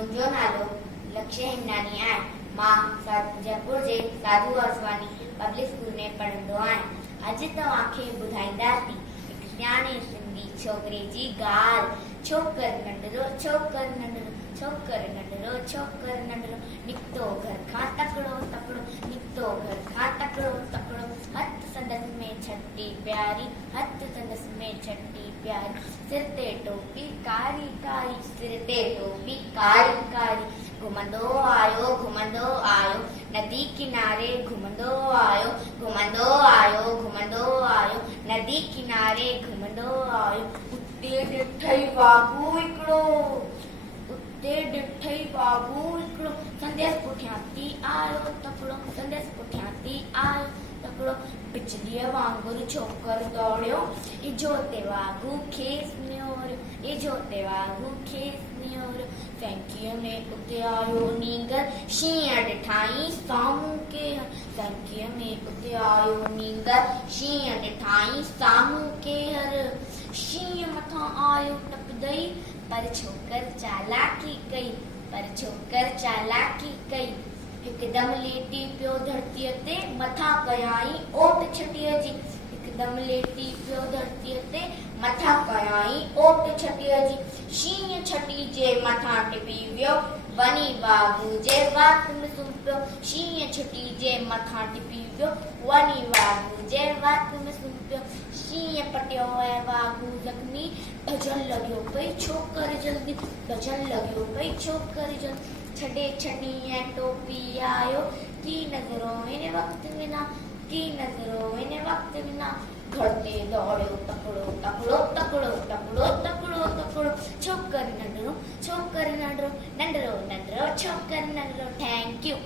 मुंहिंजो नालो लक्ष्य हिमनानी आहे। मां जयपुर जे साधू वासवानी पब्लिक स्कूल में पढ़ंदो आहियां। अॼु तव्हांखे ॿुधाईंदासीं हिकु सियाणे सिंधी छोकिरे जी ॻाल्हि। छोकर नंढड़ो छोकर नंढड़ो छोकर नंढड़ो छोकर नंढड़ो निकितो घर खां तकिड़ो तकिड़ो निकितो घर खां तकिड़ो तकिड़ो हथ संदसि में छटी प्यारी हथ संदसि में छटी प्यारी सिर ते टोपी कारी कारी सिर ते टोपी कारी कारी घुमंदो आयो नदी किनारे घुमंदो आयो नदी किनारे घुमंदो आयो उते ॾिठई बाबू हिकिड़ो संदेस पुठियां थी आयो तकिड़ो बिजलीअ वांगुरु छोकर दौड़ियो इजो ते वागू खेस नियोरियो फैंकीअ में उते आयो नींगर शींहं ॾिठाई साम्हूं केहर शींहं मथां आयो टपदई पर छोकर चालाकी कई हिकदम लेटी पियो धरतीअ ते मथां कयाई ओट छटीअ जी शींहं छटी जे मथां टिपी वियो वञी बाबू जे वात में सुम्ही पियो शींहं पटियो ऐं वागू ज़ख्मी भॼण लॻियो पई छोकर जल्दी छॾे छॾी ऐं टोपी आयो की नज़रो इन वक़्त विना घर ते दौड़ियो तकिड़ो छोकर नंढड़ो छोकर नंढड़ो थैंक यू।